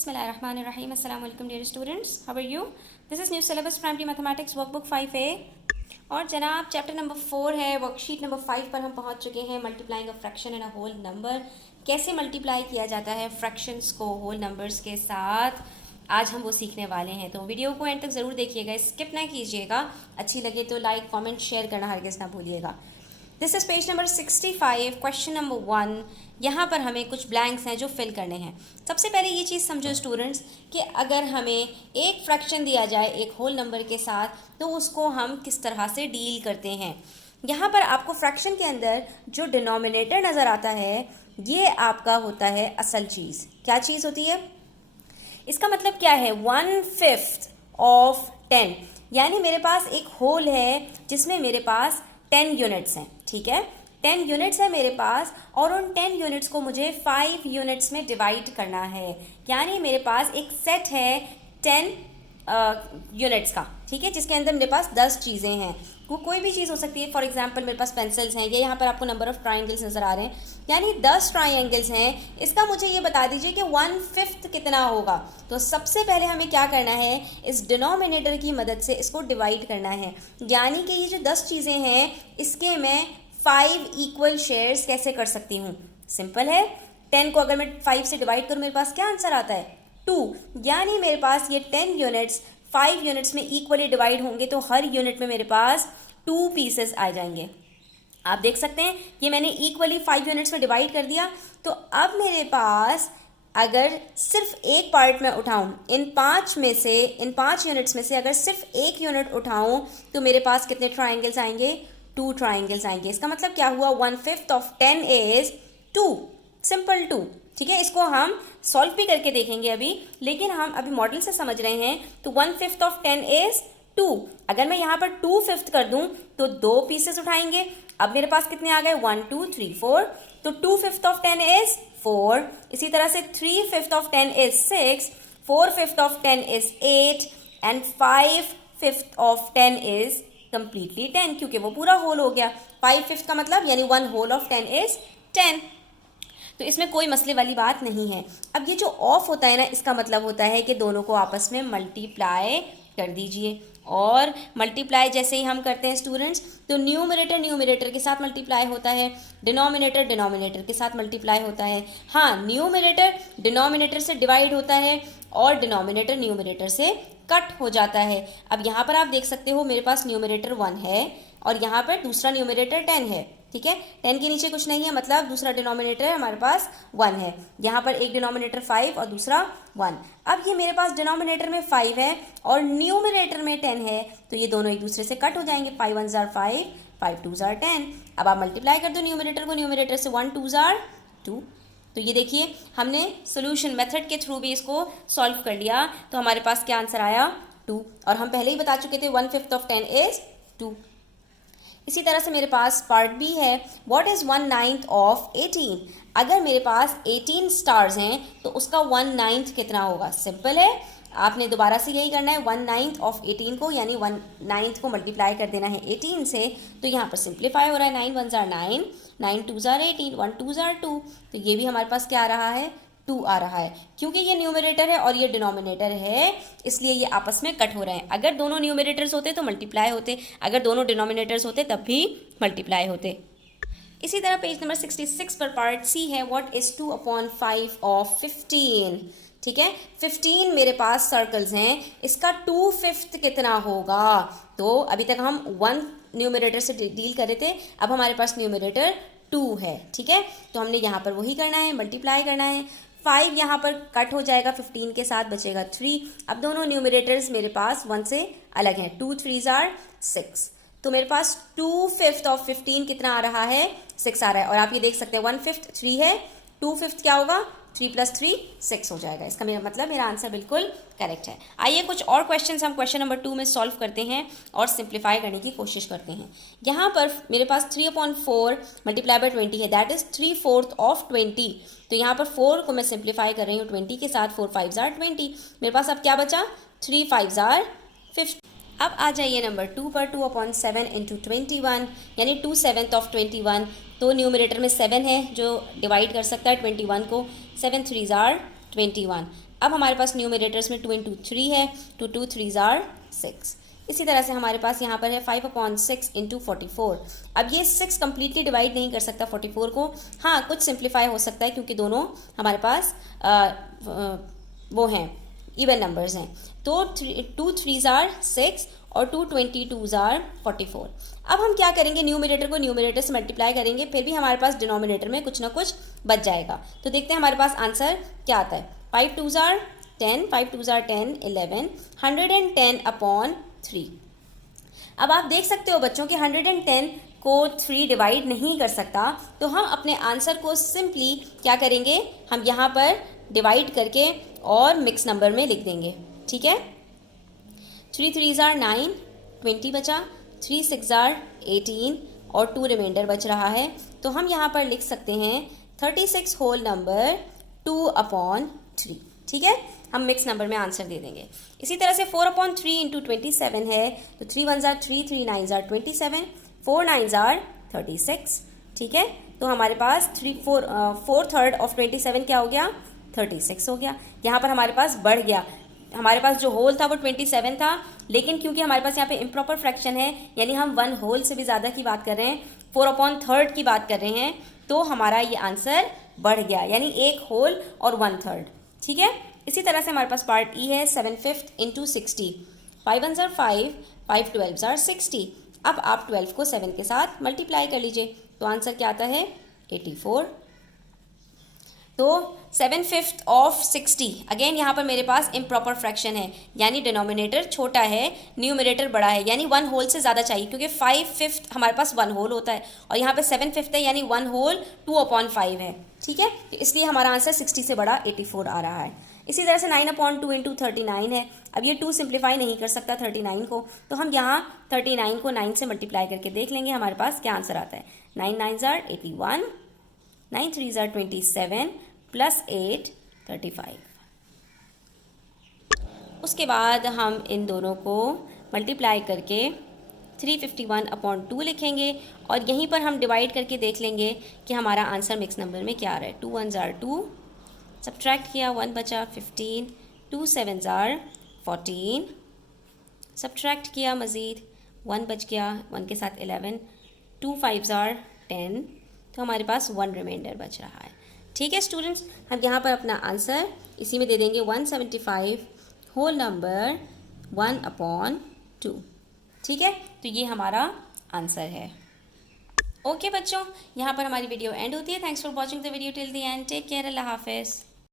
Bismillahirrahmanirrahim. Assalamu alaikum dear students. How are you? This is new syllabus primary mathematics workbook 5A और जनाब chapter number 4 है, worksheet number 5 पर हम पहुंच चुके हैं। Multiplying a fraction in a whole number, कैसे मल्टीप्लाई किया जाता है फ्रैक्शंस को होल नंबर्स के साथ, आज हम वो सीखने वाले हैं। तो वीडियो को एंड तक ज़रूर देखिएगा, स्किप ना कीजिएगा। अच्छी लगे तो लाइक कमेंट शेयर करना हरगिज़ ना भूलिएगा। This is page number 65, question number 1। यहाँ पर हमें कुछ ब्लैंक्स हैं जो फिल करने हैं। सबसे पहले ये चीज़ समझो स्टूडेंट्स कि अगर हमें एक फ्रैक्शन दिया जाए एक होल नंबर के साथ तो उसको हम किस तरह से डील करते हैं। यहाँ पर आपको फ्रैक्शन के अंदर जो डिनोमिनेटर नज़र आता है ये आपका होता है असल चीज़। क्या चीज़ होती है? इसका मतलब क्या है? 1/5 ऑफ 10, यानी मेरे पास एक होल है जिसमें मेरे पास 10 यूनिट्स हैं। ठीक है, 10 यूनिट्स है मेरे पास और उन 10 यूनिट्स को मुझे 5 यूनिट्स में डिवाइड करना है। यानी मेरे पास एक सेट है 10 यूनिट्स का, ठीक है, जिसके अंदर मेरे पास 10 चीज़ें हैं। वो कोई भी चीज़ हो सकती है। फॉर एग्जांपल मेरे पास पेंसिल्स हैं, ये यहाँ पर आपको नंबर ऑफ़ ट्राइंगल्स नज़र आ रहे हैं, यानी 10 ट्राइंगल्स हैं। इसका मुझे ये बता दीजिए कि 1/5 कितना होगा। तो सबसे पहले हमें क्या करना है, इस डिनोमिनेटर की मदद से इसको डिवाइड करना है। यानी कि ये जो 10 चीज़ें हैं इसके मैं 5 इक्वल शेयर्स कैसे कर सकती हूँ? सिंपल है, 10 को अगर मैं 5 से डिवाइड करूँ मेरे पास क्या आंसर आता है? 2। यानी मेरे पास ये 10 यूनिट्स 5 यूनिट्स में इक्वली डिवाइड होंगे तो हर यूनिट में मेरे पास 2 पीसेस आ जाएंगे। आप देख सकते हैं ये मैंने इक्वली 5 यूनिट्स में डिवाइड कर दिया। तो अब मेरे पास अगर सिर्फ एक पार्ट में उठाऊं, इन 5 यूनिट्स में से अगर सिर्फ एक यूनिट उठाऊं तो मेरे पास कितने ट्राइंगल्स आएंगे? 2 ट्राइंगल्स आएंगे। इसका मतलब क्या हुआ? 1/5 ऑफ 10 इज 2, सिंपल 2। ठीक है, इसको हम सॉल्व भी करके देखेंगे अभी, लेकिन हम अभी मॉडल से समझ रहे हैं। तो 1/5 ऑफ 10 इज 2। अगर मैं यहाँ पर 2/5 कर दूं तो 2 पीसेस उठाएंगे। अब मेरे पास कितने आ गए? 1 2 3 4। तो 2/5 ऑफ 10 इज 4। इसी तरह से 3/5 of 10 is 6, 4/5 of 10 is 8 and 5/5 of 10 is completely 10, क्योंकि वो पूरा होल हो गया। 5/5 का मतलब यानी 1 होल ऑफ 10 इज 10। तो इसमें कोई मसले वाली बात नहीं है। अब ये जो ऑफ होता है ना, इसका मतलब होता है कि दोनों को आपस में मल्टीप्लाई कर दीजिए। और मल्टीप्लाई जैसे ही हम करते हैं स्टूडेंट्स, तो न्यूमरेटर के साथ मल्टीप्लाई होता है, डिनोमिनेटर के साथ मल्टीप्लाई होता है। हाँ, न्यूमरेटर डिनोमिनेटर से डिवाइड होता है और डिनोमिनेटर न्यूमरेटर से कट हो जाता है। अब यहाँ पर आप देख सकते हो मेरे पास न्यूमरेटर 1 है और यहाँ पर दूसरा न्यूमरेटर 10 है। ठीक है, 10 के नीचे कुछ नहीं है, मतलब दूसरा डिनोमिनेटर हमारे पास 1 है। यहाँ पर एक डिनोमिनेटर 5 और दूसरा 1। अब ये मेरे पास डिनोमिनेटर में 5 है और न्यूमरेटर में 10 है, तो ये दोनों एक दूसरे से कट हो जाएंगे। 5 1 ज़ार 5, 5 2 ज़ार 10। अब आप मल्टीप्लाई कर दो न्यूमरेटर को न्यूमरेटर से, 1 2 ज़ार 2। तो ये देखिए हमने सोल्यूशन मेथड के थ्रू भी इसको सॉल्व कर लिया, तो हमारे पास क्या आंसर आया? 2। और हम पहले ही बता चुके थे 1/5 ऑफ 10 इज 2। इसी तरह से मेरे पास पार्ट बी है, व्हाट इज़ 1/9 ऑफ 18। अगर मेरे पास 18 स्टार्स हैं तो उसका 1/9 कितना होगा? सिंपल है, आपने दोबारा से यही करना है। 1/9 ऑफ 18 को यानी 1/9 को मल्टीप्लाई कर देना है 18 से। तो यहाँ पर सिंप्लीफाई हो रहा है, 9 1 ज़ार 9, 9 2 ज़ार 18, 1 2 ज़ार 2। तो ये भी हमारे पास क्या आ रहा है? 2 आ रहा है। क्योंकि ये न्यूमरेटर है और ये डिनोमिनेटर है, इसलिए ये आपस में कट हो रहे हैं। अगर दोनों न्यूमरेटर्स होते तो मल्टीप्लाई होते, अगर दोनों डिनोमिनेटर्स होते तब भी मल्टीप्लाई होते। इसी तरह पेज नंबर 66 पर पार्ट सी है, व्हाट इज़ 2/5 ऑफ 15। ठीक है, 15 मेरे पास सर्कल्स हैं, इसका 2/5 कितना होगा? तो अभी तक हम 1 न्यूमरेटर से डील कर रहे थे, अब हमारे पास न्यूमरेटर 2 है। ठीक है, तो हमने यहाँ पर वही करना है, मल्टीप्लाई करना है। 5 यहाँ पर कट हो जाएगा, 15 के साथ बचेगा 3। अब दोनों न्यूमरेटर्स मेरे पास 1 से अलग हैं, 2 3 ज़ार 6। तो मेरे पास 2/5 ऑफ 15 कितना आ रहा है? 6 आ रहा है। और आप ये देख सकते हैं 1/5 3 है, 2/5 क्या होगा? 3 + 3 6 हो जाएगा। इसका मेरा आंसर बिल्कुल करेक्ट है। आइए कुछ और क्वेश्चंस हम क्वेश्चन नंबर 2 में सॉल्व करते हैं और सिंप्लीफाई करने की कोशिश करते हैं। यहाँ पर मेरे पास 3/4 मल्टीप्लाई बाय 20 है, दैट इज़ 3/4 ऑफ 20। तो यहाँ पर 4 को मैं सिंप्लीफाई कर रही हूँ 20 के साथ, 4 5 ज़ार 20। मेरे पास अब क्या बचा? 3 5 ज़ार 50। अब आ जाइए नंबर 2 पर, 2/7 इंटू 21, यानी 2/7 ऑफ 21। तो न्यूमरेटर में 7 है जो डिवाइड कर सकता है 21 को, 7 3 ज़ार 21। अब हमारे पास न्यूमरेटर्स में 2 इंटू 3 है, तो 2 3s are 6। इसी तरह से हमारे पास यहाँ पर है 5/6 इंटू 44। अब ये 6 कम्प्लीटली डिवाइड नहीं कर सकता 44 को, हाँ कुछ सिंप्लीफाई हो सकता है क्योंकि दोनों हमारे पास वो हैं, इवन नंबर्स हैं। तो 2 3s are 6 और 2 22s are 44। अब हम क्या करेंगे, न्यूमरेटर को न्यूमरेटर से मल्टीप्लाई करेंगे, फिर भी हमारे पास डिनोमिनेटर में कुछ ना कुछ बच जाएगा। तो देखते हैं हमारे पास आंसर क्या आता है। 5 2s are 10, 5 2s are 10, 11, 110/3। अब आप देख सकते हो बच्चों कि 110 को 3 डिवाइड नहीं कर सकता, तो हम अपने आंसर को सिंपली क्या करेंगे, हम यहाँ पर डिवाइड करके और मिक्स नंबर में लिख देंगे। ठीक है, 3 3s are 9, 20 बचा, 3 6s are 18 और 2 रिमाइंडर बच रहा है। तो हम यहाँ पर लिख सकते हैं 36 होल नंबर 2/3। ठीक है, हम मिक्स नंबर में आंसर दे देंगे। इसी तरह से 4/3 इंटू 27 है, तो 3 1s are 3, 3 9s are 27, 4 9s are 36। ठीक है, तो हमारे पास 4/3 ऑफ 27 क्या हो गया, 36 हो गया। यहाँ पर हमारे पास बढ़ गया, हमारे पास जो होल था वो 27 था, लेकिन क्योंकि हमारे पास यहाँ पे इम्प्रॉपर फ्रैक्शन है, यानी हम 1 होल से भी ज़्यादा की बात कर रहे हैं, 4/3 की बात कर रहे हैं, तो हमारा ये आंसर बढ़ गया, यानी 1 होल और 1/3। ठीक है, इसी तरह से हमारे पास पार्ट ई है 7/5 into 60। 5 1s are 5, 5 12s are 60। अब आप 12 को 7 के साथ मल्टीप्लाई कर लीजिए, तो आंसर क्या आता है, 84। तो 7/5 ऑफ 60, अगेन यहाँ पर मेरे पास इम्प्रॉपर फ्रैक्शन है, यानी डिनोमिनेटर छोटा है, न्यूमरेटर बड़ा है, यानी 1 होल से ज़्यादा चाहिए, क्योंकि 5/5 हमारे पास 1 होल होता है और यहाँ पे 7/5 है, यानी 1 होल 2/5 है। ठीक है, तो इसलिए हमारा आंसर 60 से बड़ा 84 आ रहा है। इसी तरह से 9/2 इंटू 39 है। अब ये 2 सिंप्लीफाई नहीं कर सकता 39 को, तो हम यहाँ 39 को 9 से मल्टीप्लाई करके देख लेंगे हमारे पास क्या आंसर आता है। 9 9s are 81, 9 3s are 27 plus 8 35। उसके बाद हम इन दोनों को मल्टीप्लाई करके 351/2 लिखेंगे और यहीं पर हम डिवाइड करके देख लेंगे कि हमारा आंसर मिक्स नंबर में क्या आ रहा है। 2 1s are 2, सब्ट्रैक्ट किया 1 बचा 15, 2 7s are 14, सब्ट्रैक्ट किया मज़ीद 1 बच गया, 1 के साथ 11, 2 5s are 10, तो हमारे पास 1 रिमाइंडर बच रहा है। ठीक है स्टूडेंट्स, हम यहाँ पर अपना आंसर इसी में दे देंगे 175 होल नंबर 1/2। ठीक है, तो ये हमारा आंसर है। ओके बच्चों, यहाँ पर हमारी वीडियो एंड होती है। Thanks for watching the video till the end. Take care, अल्लाह हाफिज़।